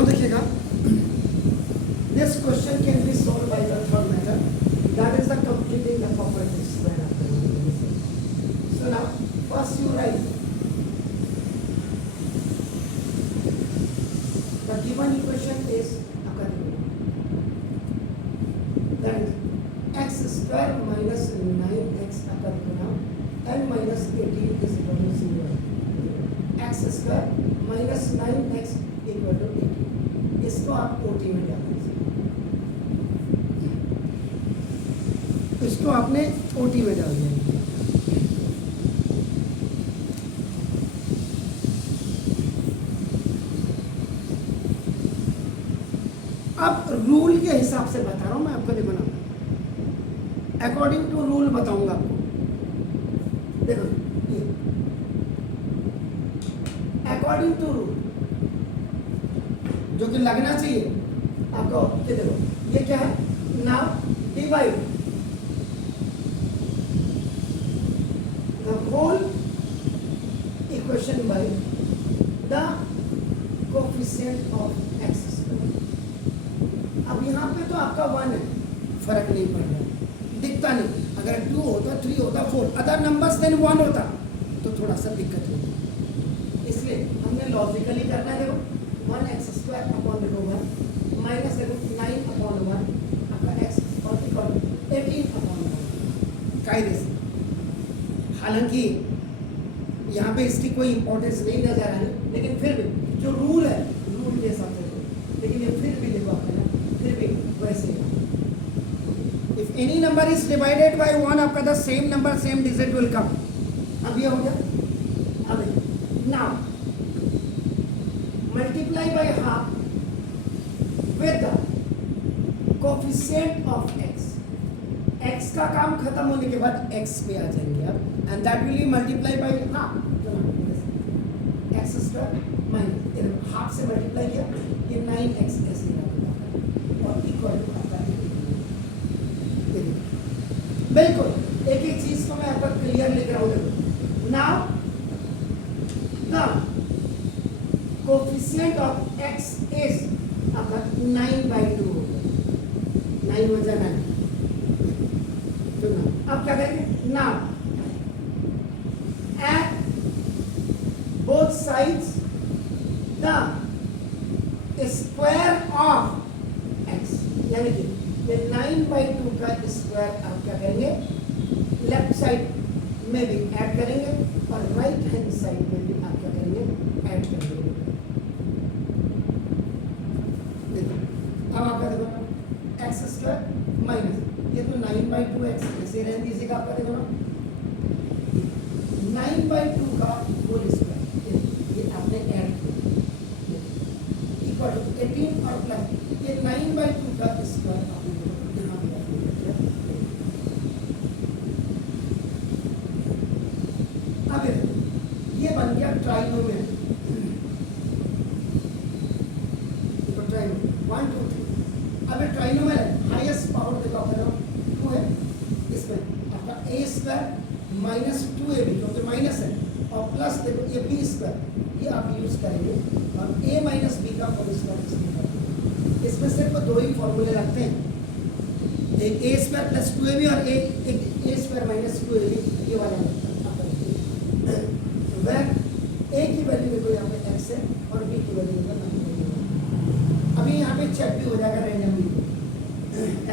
Now देखिएगा, this question can be solve by the third method, that is the completing the property square after. So now first you right the given equation is that is x square minus 9x upon n minus 18 is equal to 0। x square minus 9x equal to 18, इसको आप OT में डाल दीजिए, इसको आपने OT में डाल दिया। अब रूल के हिसाब से बता रहा हूं मैं आपको, देखो ना, अकॉर्डिंग टू रूल बताऊंगा आपको। देखो ये अकॉर्डिंग टू रूल जो कि लगना चाहिए आपको, ये देखो ये क्या है, now divide the whole equation by the coefficient of x. अब यहाँ पे तो आपका 1 है, फर्क नहीं पड़ रहा, दिखता नहीं। अगर 2 होता, 3 होता, 4 अदर नंबर्स देन 1 होता तो थोड़ा सा दिक्कत होती। इसलिए हमने लॉजिकली करना है। देखो 1x स्क्वायर अपॉन देखो 1 माइनस देखो 9 अपॉन 1 आपका x और इक्वल 18 अपॉन 1 कायदे से। हालांकि यहाँ पे इसकी कोई इंपॉर्टेंस नहीं नजर आ रही, लेकिन फिर भी जो रूल है रूल के हिसाब से, लेकिन ये फिर भी देखो आपका फिर भी वैसे, if any number is divided by 1 आपका the same number same digit will come. अब ये हो गया। अब now multiply by half with the coefficient of x। x का काम खत्म होने के बाद x पे आ जाएंगे अब, and that will be multiply by half, x square minus half से मल्टीप्लाई किया, ये 9x ऐसे और इक्वल टू आपका। बिल्कुल एक एक चीज को मैं आपको क्लियर लिख रहा हूं। देखो now the coefficient of x is आपका 9/2 हो गया, 9 वजह 9। तो ना अब क्या करेंगे, now at both sides the square of x, यानी कि ये 9/2 का स्क्वायर आप क्या करेंगे, लेफ्ट साइड में भी ऐड करेंगे और राइट हैंड साइड में भी आप क्या करेंगे, ऐड करेंगे। देखो अब आपका देखो एक्स स्क्वायर माइनस ये तो 9/2x ऐसे रहने दीजिएगा आपका। देखो ना 9/2 का होल स्क्वायर ये आपने ऐड किया इक्वल टू 18 और प्लस ये 9/2 का स्क्वायर आपने यहाँ पे अब ये बन गया ट्राइनोमियल। देखो ट्राइनोमियल 1 2 3। अब ये ट्राइनोमियल है, हाईएस्ट पावर देखो आपका 2 है, इसमें आपका a स्क्वायर माइनस 2ab क्योंकि माइनस है, और प्लस देखो ये b स्क्वायर, ये आप यूज करेंगे, और a माइनस b का होल स्क्वायर। इसमें सिर्फ 2 ही फॉर्मूले लगते हैं, एक a स्क्वायर प्लस 2ab और एक a स्क्वायर माइनस 2ab, ये वाला वह a की वैल्यू देखो यहाँ पे x है और b की वैल्यू देखो 9। अभी यहाँ पे चेक भी हो जाएगा रैंडमली,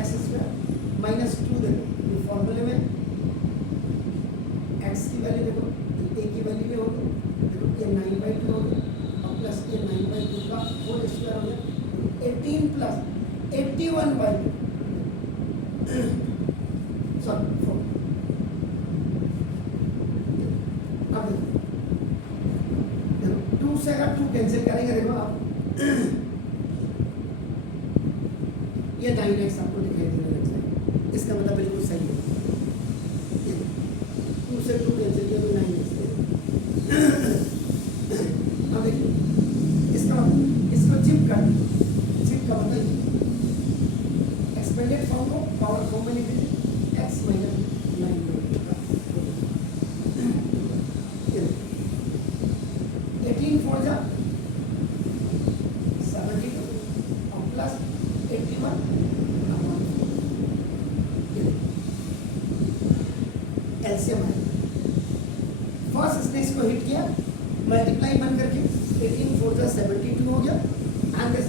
x स्क्वायर माइनस 2 देखो ये फॉर्मूले में x की वैल्यू देखो a की वैल्यू ये होगी, देखो ये 9/2 होगी और प्लस ये 9/2 का होल स्क्वायर हो गया 18 प्लस 81/2 सॉरी 4। अब देखो 2 से अगर 2 कैंसिल करेंगे, देखो आप ये 9x आपको दिखाई देने लग जाएगा, इसका मतलब बिल्कुल सही है। 2 से 2 कैंसिल किया तो 9x। अब देखिए इसको चिप कर, चिप का मतलब एक्सपेंडेड फॉर्म को पावर फॉर्म में लिख दीजिए x माइनस 9 18 4 जा 72 एलसीएम आएगा। फर्स्ट इसने इसको हिट किया, मल्टीप्लाई बन करके 18 4 जा 72 हो गया, एंड दिस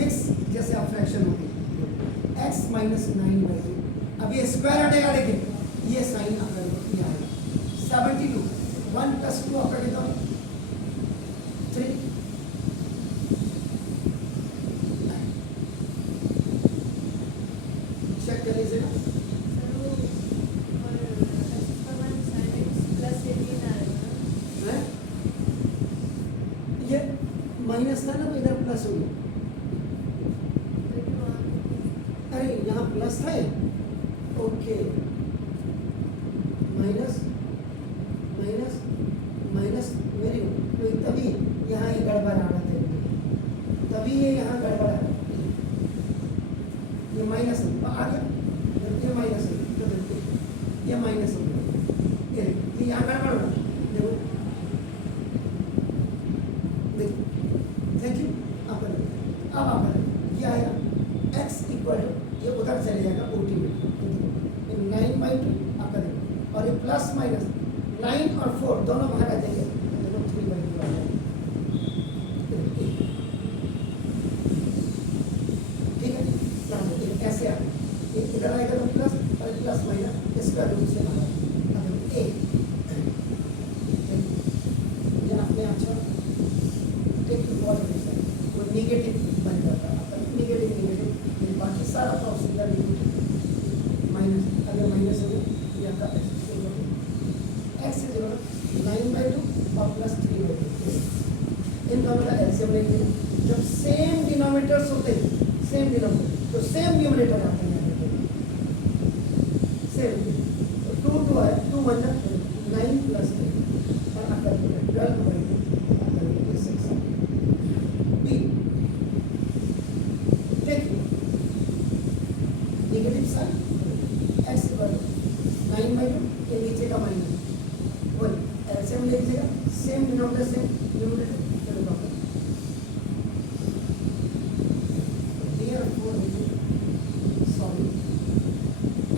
मिक्स जैसे आप फ्रैक्शन हो गई x माइनस 9/2। अब ये स्क्वायर हटेगा, लेकिन ये साइन आपका ये आएगा 72 1 + 2 आपका कितना 3 चेक कर लीजिएगा। हैं? ये माइनस था ना, तो इधर प्लस हो गया। अरे यहाँ प्लस था ये, okay, minus minus minus, very good. तो तभी यहाँ ये गड़बड़ आ रहा था, तभी ये यहाँ गड़बड़ आ रहा, ये माइनस आ गया, ये माइनस है, तो देखो ये माइनस हो गया, ये यहाँ गड़बड़ हो रहा, देखो देखो, थैंक यू। अब आप ये आएगा x इक्वल टू, ये उधर चले जाएगा OT में, 9/2 आपका देखो, और ये प्लस माइनस 9 और 4 दोनों बाहर आ जाएंगे, देखो 3/2 आ जाएगा, ठीक है। ये ऐसे आ ये इधर आएगा तो प्लस, और प्लस माइनस स्क्वायर रूट से बाहर a, ये अपने अच्छा टेक टू बॉल वो नेगेटिव बन जाता है, आपका नेगेटिव, बाकी सारा तो ऑक्सीजन माइनस, अगर माइनस हो गया ये आपका x इज 9/2 और प्लस 3/2, इन दोनों का एलसीएम लेंगे। जब सेम डिनोमिनेटर्स होते हैं, सेम डिनोमिनेटर तो सेम न्यूमरेटर आते हैं, सेम, तो 2 2 है, 2 1 9 + 3 और आपका 12/2 6 b, देखिए नेगेटिव साइन x इक्वल 9/2 के नीचे का माइनस, वही एलसीएम ले लीजिएगा, सेम डिनोमिनेटर सेम न्यूमरेटर, चलो बात डियर 4 सॉरी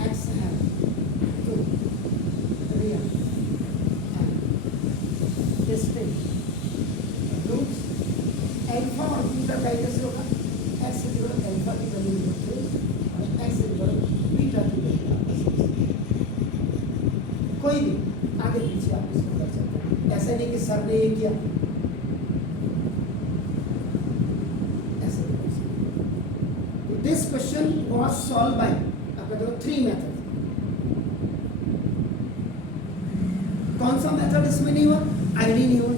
x है 2 real and distinct roots alpha और बीटा का कैसे होगा, x इक्वल अल्फा की वैल्यू 3 और x इक्वल बीटा की वैल्यू, कोई भी आगे पीछे आप इसको कर सकते हैं, ऐसा नहीं कि सर ने ये किया, ऐसे नहीं कर सकते। This question was solve by आपका देखो 3 मेथड। कौन सा मेथड इसमें नहीं हुआ, आईडी नहीं हुआ,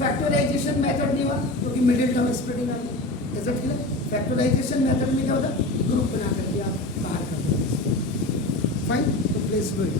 फैक्टराइजेशन मेथड नहीं हुआ क्योंकि मिडिल टर्म स्प्लिटिंग आ गई, is it clear. Factorisation method में क्या होता है, ग्रुप बना करके आप बाहर कर देते हैं, फाइन, तो प्लीज डू इट।